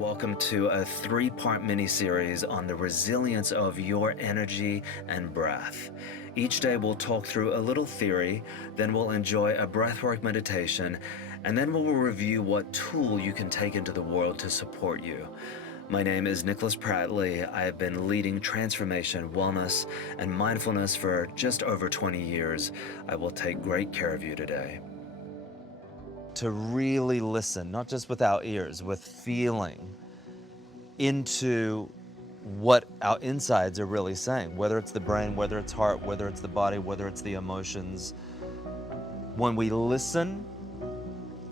Welcome to a three-part mini-series on the resilience of your energy and breath. Each day we'll talk through a little theory, then we'll enjoy a breathwork meditation, and then we'll review what tool you can take into the world to support you. My name is Nicholas Prattley. I have been leading transformation, wellness, and mindfulness for just over 20 years. I will take great care of you today. To really listen, not just with our ears, with feeling into what our insides are really saying, whether it's the brain, whether it's heart, whether it's the body, whether it's the emotions. When we listen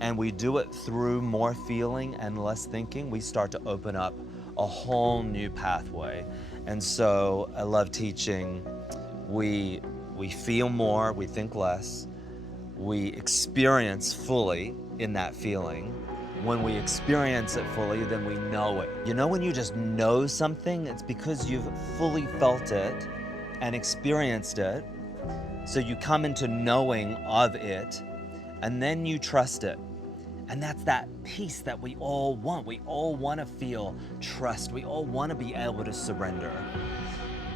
and we do it through more feeling and less thinking, we start to open up a whole new pathway. And so I love teaching. We feel more, we think less. We experience fully in that feeling. When we experience it fully, then we know it. You know, when you just know something, it's because you've fully felt it and experienced it. So you come into knowing of it, and then you trust it. And that's that peace that we all want. We all want to feel trust. We all want to be able to surrender.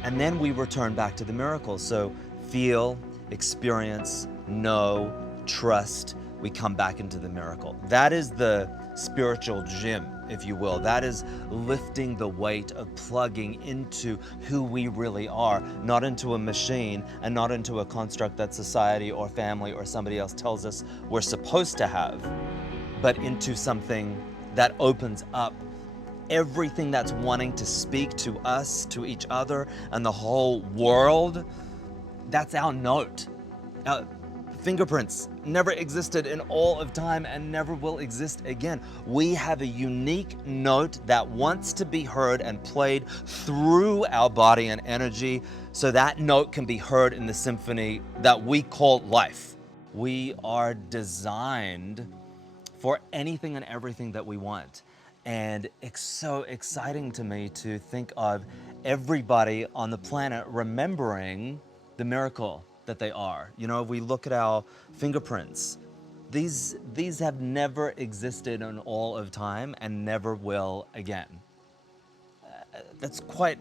And then we return back to the miracle. So feel, experience, know, trust, we come back into the miracle. That is the spiritual gym, if you will. That is lifting the weight of plugging into who we really are, not into a machine and not into a construct that society or family or somebody else tells us we're supposed to have, but into something that opens up everything that's wanting to speak to us, to each other, and the whole world. That's our note. Fingerprints never existed in all of time and never will exist again. We have a unique note that wants to be heard and played through our body and energy, so that note can be heard in the symphony that we call life. We are designed for anything and everything that we want. And it's so exciting to me to think of everybody on the planet remembering the miracle that they are. You know, if we look at our fingerprints, these have never existed in all of time and never will again. That's quite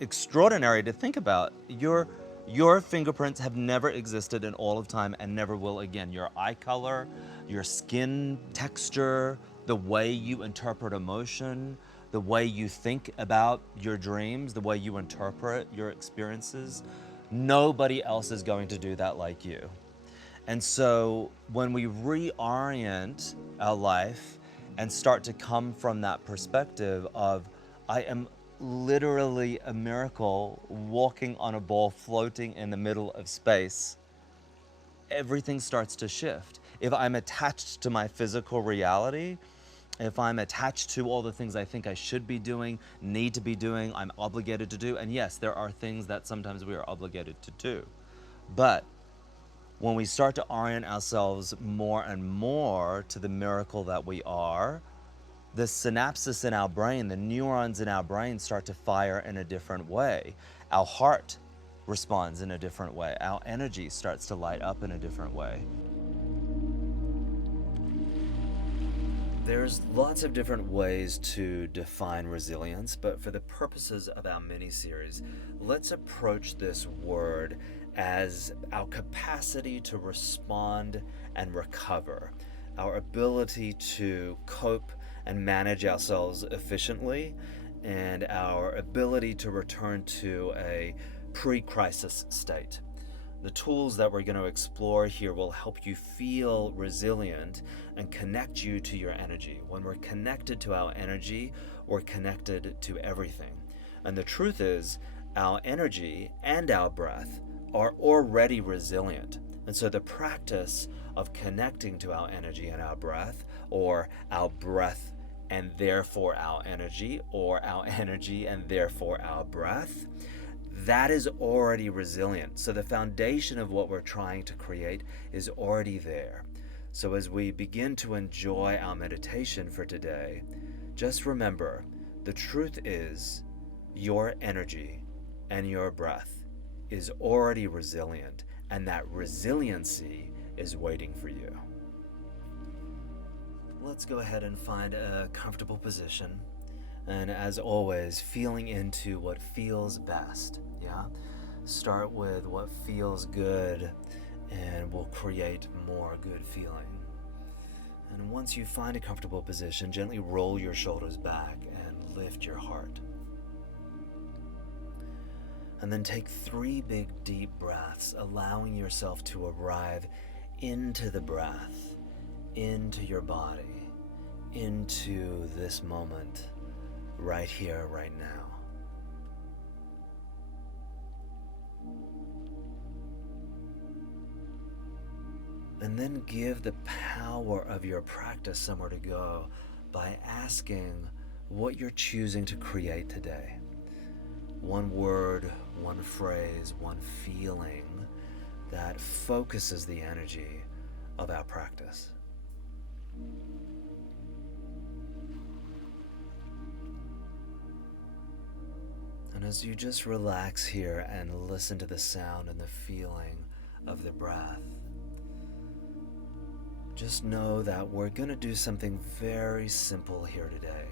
extraordinary to think about. Your fingerprints have never existed in all of time and never will again. Your eye color, your skin texture, the way you interpret emotion, the way you think about your dreams, the way you interpret your experiences, nobody else is going to do that like you. And so when we reorient our life and start to come from that perspective of, I am literally a miracle walking on a ball floating in the middle of space, everything starts to shift. If I'm attached to my physical reality, if I'm attached to all the things I think I should be doing, need to be doing, I'm obligated to do, and yes, there are things that sometimes we are obligated to do. But when we start to orient ourselves more and more to the miracle that we are, the synapses in our brain, the neurons in our brain start to fire in a different way. Our heart responds in a different way. Our energy starts to light up in a different way. There's lots of different ways to define resilience, but for the purposes of our mini-series, let's approach this word as our capacity to respond and recover, our ability to cope and manage ourselves efficiently, and our ability to return to a pre-crisis state. The tools that we're going to explore here will help you feel resilient and connect you to your energy. When we're connected to our energy, we're connected to everything. And the truth is, our energy and our breath are already resilient. And so the practice of connecting to our energy and our breath, or our breath and therefore our energy, or our energy and therefore our breath, that is already resilient. So the foundation of what we're trying to create is already there. So as we begin to enjoy our meditation for today, just remember, the truth is your energy and your breath is already resilient, and that resiliency is waiting for you. Let's go ahead and find a comfortable position. And as always, feeling into what feels best. Yeah? Start with what feels good and will create more good feeling. And once you find a comfortable position, gently roll your shoulders back and lift your heart. And then take 3 big deep breaths, allowing yourself to arrive into the breath, into your body, into this moment, right here, right now. And then give the power of your practice somewhere to go by asking what you're choosing to create today. One word, one phrase, one feeling that focuses the energy of our practice. And as you just relax here and listen to the sound and the feeling of the breath, just know that we're going to do something very simple here today.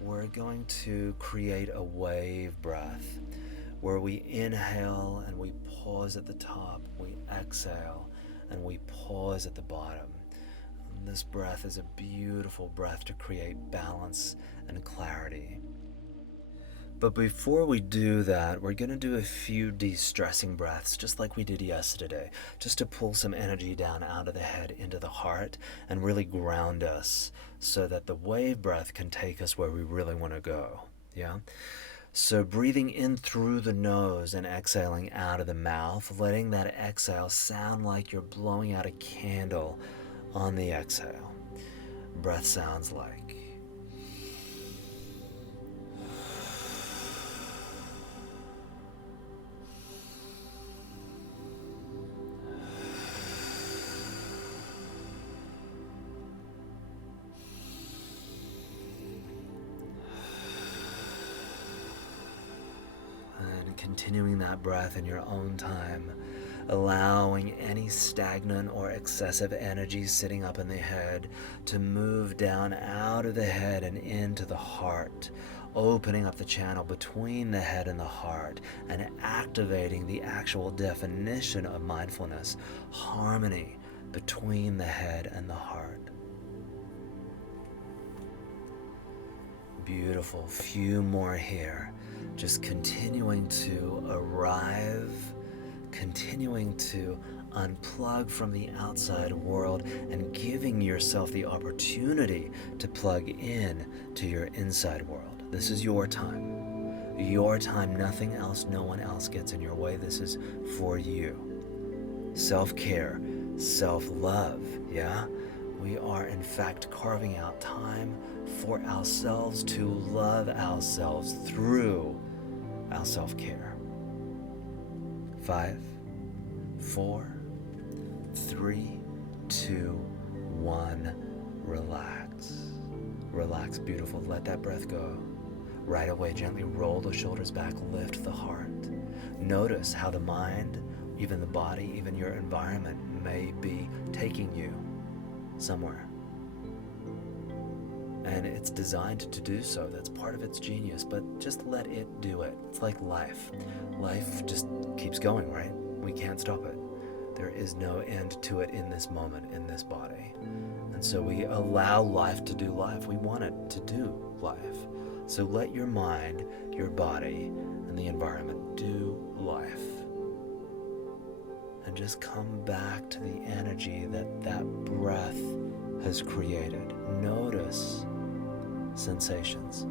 We're going to create a wave breath where we inhale and we pause at the top, we exhale and we pause at the bottom. And this breath is a beautiful breath to create balance and clarity. But before we do that, we're going to do a few de-stressing breaths, just like we did yesterday, just to pull some energy down out of the head into the heart and really ground us so that the wave breath can take us where we really want to go. Yeah? So breathing in through the nose and exhaling out of the mouth, letting that exhale sound like you're blowing out a candle on the exhale. Breath sounds like. And continuing that breath in your own time, allowing any stagnant or excessive energy sitting up in the head to move down out of the head and into the heart, opening up the channel between the head and the heart and activating the actual definition of mindfulness, harmony between the head and the heart. Beautiful. Few more here. Just continuing to arrive, continuing to unplug from the outside world and giving yourself the opportunity to plug in to your inside world. This is your time. Your time, nothing else, no one else gets in your way. This is for you. Self-care, self-love, yeah? We are in fact carving out time for ourselves to love ourselves through our self-care. 5, 4, 3, 2, 1. Relax. Relax, beautiful. Let that breath go. Right away, gently roll the shoulders back, lift the heart. Notice how the mind, even the body, even your environment may be taking you somewhere. And it's designed to do so. That's part of its genius, but just let it do it. It's like life. Life just keeps going, right? We can't stop it. There is no end to it in this moment, in this body. And so we allow life to do life. We want it to do life. So let your mind, your body, and the environment do life. And just come back to the energy that that breath has created. Notice sensations.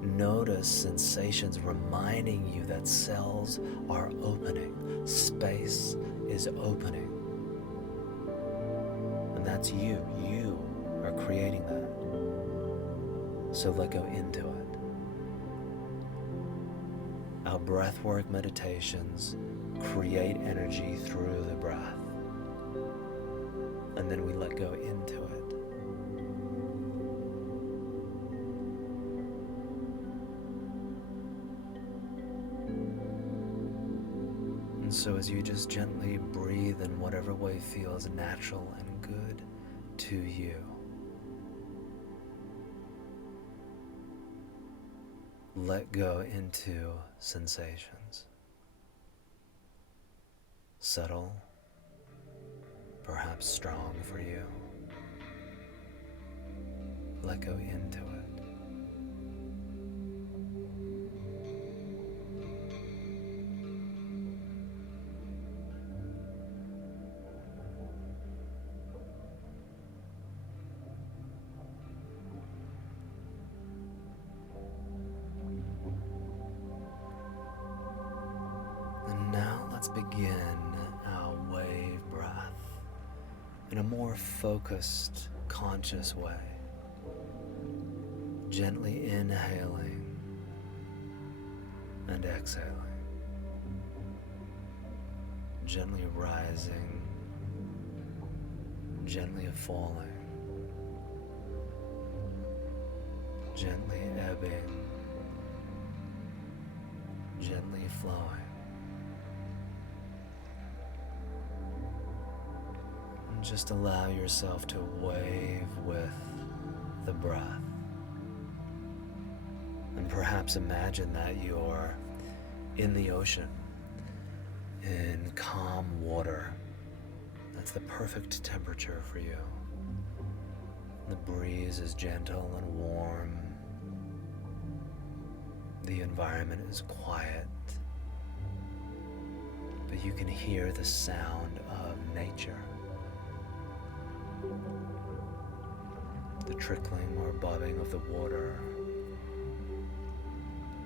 Notice sensations reminding you that cells are opening, space is opening. And that's you. You are creating that. So let go into it. Our breathwork meditations create energy through the breath. And then we let go into it. And so as you just gently breathe in whatever way feels natural and good to you, let go into sensations. Subtle, perhaps strong for you. Let go into it. And now let's begin our wave breath in a more focused, conscious way. Gently inhaling and exhaling. Gently rising, gently falling, gently ebbing, gently flowing. And just allow yourself to wave with the breath. And perhaps imagine that you're in the ocean, in calm water. That's the perfect temperature for you. The breeze is gentle and warm. The environment is quiet, but you can hear the sound of nature. The trickling or bobbing of the water,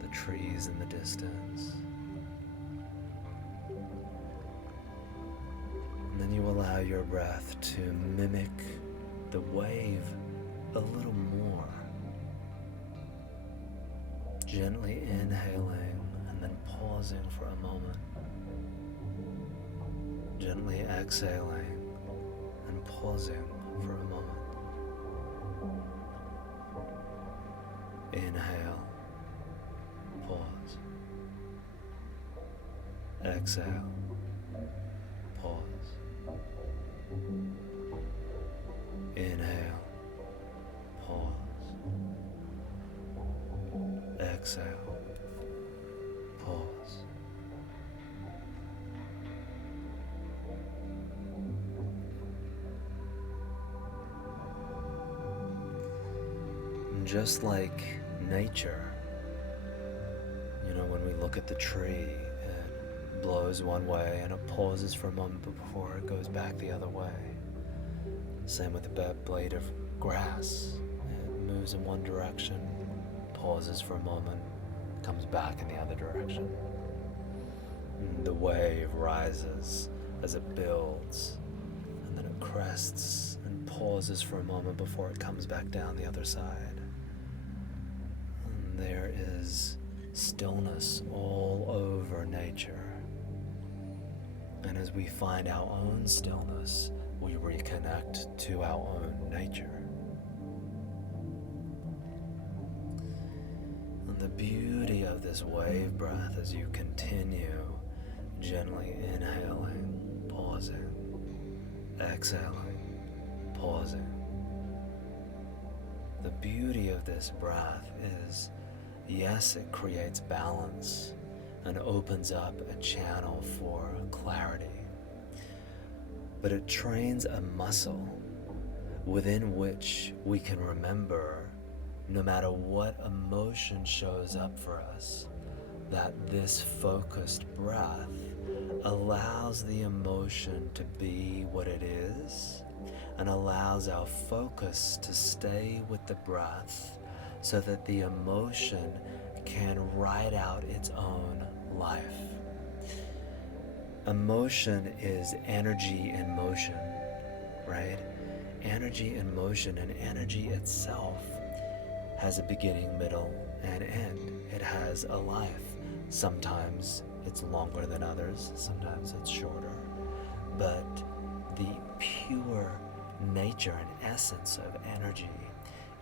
the trees in the distance. And then you allow your breath to mimic the wave a little more. Gently inhaling and then pausing for a moment. Gently exhaling and pausing for a moment. Inhale, pause. Exhale, pause. Inhale, pause. Exhale, pause. And just like nature, when we look at the tree, it blows one way and it pauses for a moment before it goes back the other way. Same with the blade of grass. It moves in one direction, pauses for a moment, comes back in the other direction. And the wave rises as it builds, and then it crests and pauses for a moment before it comes back down the other side. And there is stillness all over nature. And as we find our own stillness, we reconnect to our own nature. And the beauty of this wave breath as you continue gently inhaling, pausing, exhaling, pausing. The beauty of this breath is, yes, it creates balance and opens up a channel for clarity, but it trains a muscle within which we can remember, no matter what emotion shows up for us, that this focused breath allows the emotion to be what it is and allows our focus to stay with the breath so that the emotion can ride out its own life. Emotion is energy in motion, right? Energy in motion, and energy itself has a beginning, middle, and end. It has a life. Sometimes it's longer than others, sometimes it's shorter. But the pure nature and essence of energy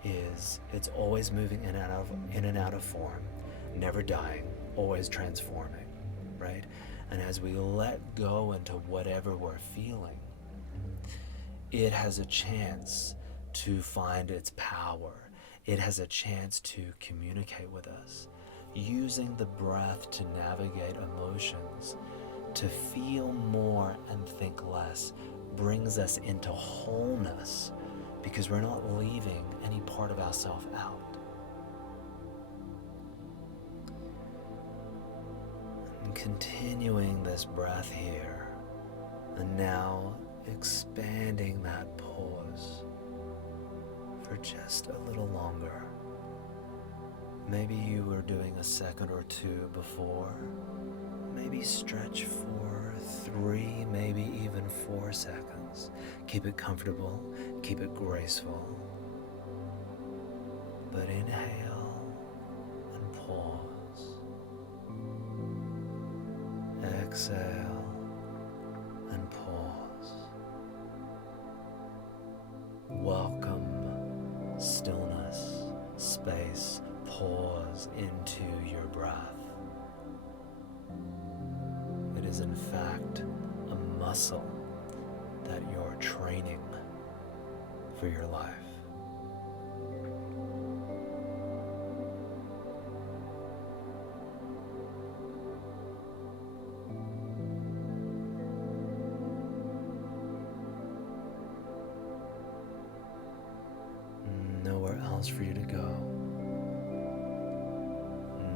is it's always moving in and out of form, never dying, always transforming, right? And as we let go into whatever we're feeling, it has a chance to find its power. It has a chance to communicate with us, using the breath to navigate emotions, to feel more and think less, brings us into wholeness because we're not leaving any part of ourselves out. And continuing this breath here, and now expanding that pause for just a little longer. Maybe you were doing a second or two before. Maybe stretch for 3, maybe even 4 seconds. Keep it comfortable, keep it graceful. But inhale and pause. Exhale and pause. Welcome stillness, space, pause into your breath. It is in fact a muscle that you're training for your life. Nowhere else for you to go.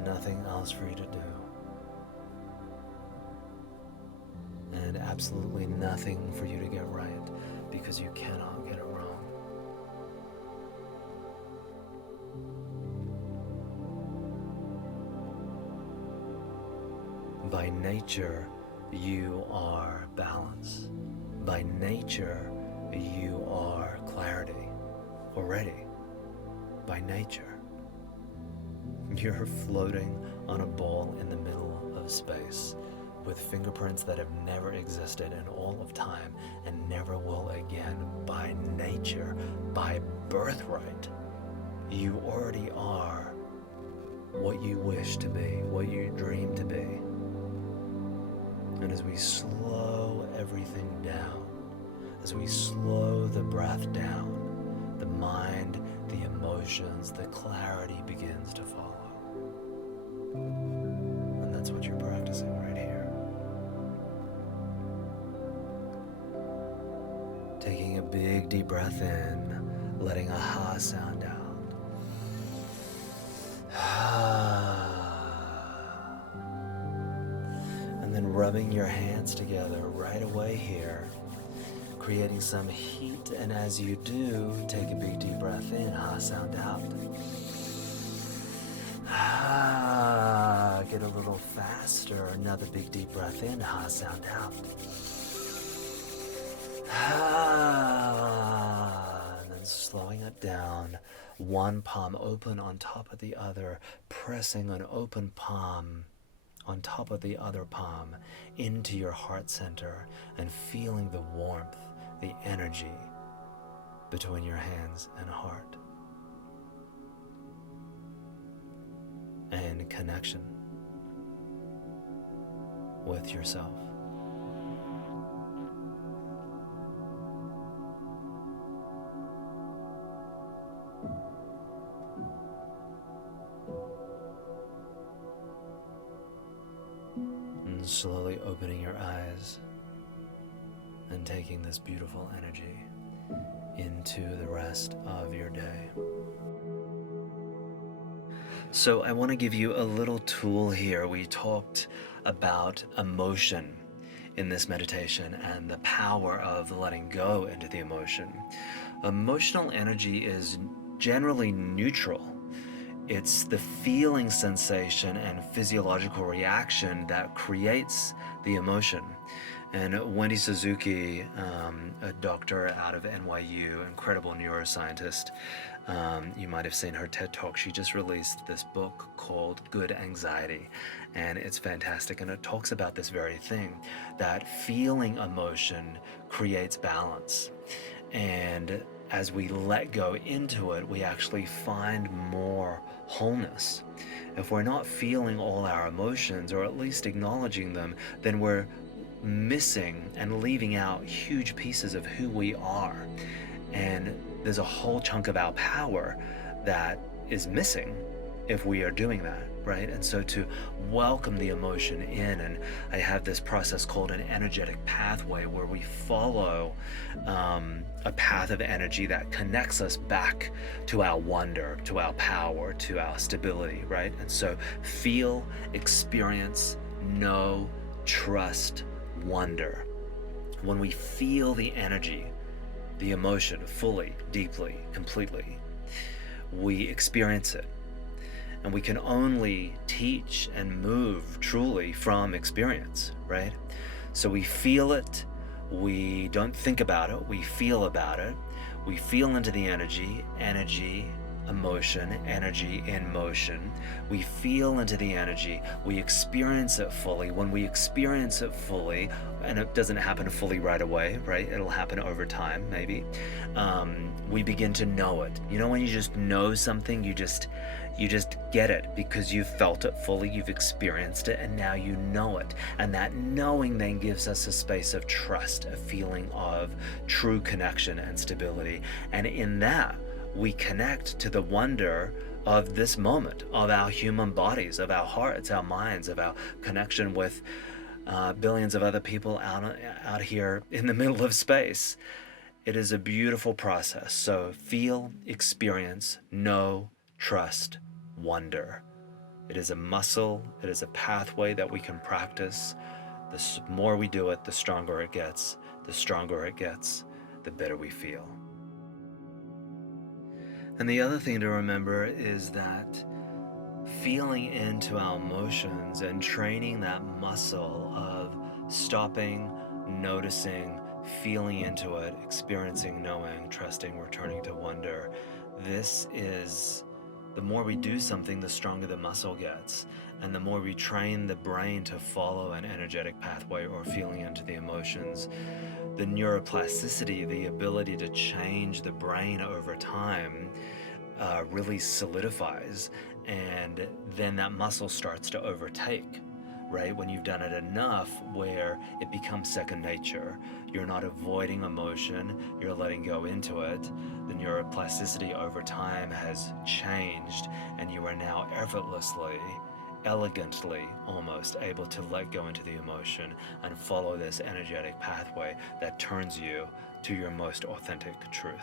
Nothing else for you to do. And absolutely nothing for you to get right, because you cannot get it wrong. By nature, you are balance. By nature, you are clarity already. By nature, you're floating on a ball in the middle of space with fingerprints that have never existed in all of time and never will again. By nature, by birthright, you already are what you wish to be, what you dream to be. And as we slow everything down, as we slow the breath down, the mind, the emotions, the clarity begins to follow. And that's what you're practicing right here. Taking a big deep breath in, letting a ha sound out. And then rubbing your hands together right away here, creating some heat, and as you do, take a big deep breath in, ha sound out. Get a little faster, another big deep breath in, ha sound out. And then slowing it down, one palm open on top of the other, pressing an open palm on top of the other palm into your heart center and feeling the warmth, the energy between your hands and heart. And connection with yourself. And slowly opening your eyes and taking this beautiful energy into the rest of your day. So I want to give you a little tool here. We talked about emotion in this meditation and the power of letting go into the emotion. Emotional energy is generally neutral. It's the feeling sensation and physiological reaction that creates the emotion. And Wendy Suzuki, a doctor out of NYU, incredible neuroscientist, you might have seen her TED Talk. She just released this book called Good Anxiety, and it's fantastic. And it talks about this very thing, that feeling emotion creates balance. And as we let go into it, we actually find more wholeness. If we're not feeling all our emotions, or at least acknowledging them, then we're missing and leaving out huge pieces of who we are. And there's a whole chunk of our power that is missing if we are doing that, right? And so to welcome the emotion in, and I have this process called an energetic pathway where we follow a path of energy that connects us back to our wonder, to our power, to our stability, right? And so feel, experience, know, trust, wonder. When we feel the energy, the emotion fully, deeply, completely, we experience it. And we can only teach and move truly from experience, right? So we feel it, we don't think about it, we feel about it, we feel into the energy, emotion, energy in motion. We feel into the energy, we experience it fully. When we experience it fully, and it doesn't happen fully right away, right? It'll happen over time, maybe. We begin to know it. You know, when you just know something, you just get it because you've felt it fully, you've experienced it, and now you know it. And that knowing then gives us a space of trust, a feeling of true connection and stability. And in that, we connect to the wonder of this moment, of our human bodies, of our hearts, our minds, of our connection with billions of other people out here in the middle of space. It is a beautiful process. So feel, experience, know, trust, wonder. It is a muscle, it is a pathway that we can practice. The more we do it, the stronger it gets. The stronger it gets, the better we feel. And the other thing to remember is that feeling into our emotions and training that muscle of stopping, noticing, feeling into it, experiencing, knowing, trusting, returning to wonder. This is, the more we do something, the stronger the muscle gets. And the more we train the brain to follow an energetic pathway or feeling into the emotions, the neuroplasticity, the ability to change the brain over time, really solidifies, and then that muscle starts to overtake, right? When you've done it enough where it becomes second nature, you're not avoiding emotion, you're letting go into it. The neuroplasticity over time has changed, and you are now effortlessly, elegantly almost able to let go into the emotion and follow this energetic pathway that turns you to your most authentic truth.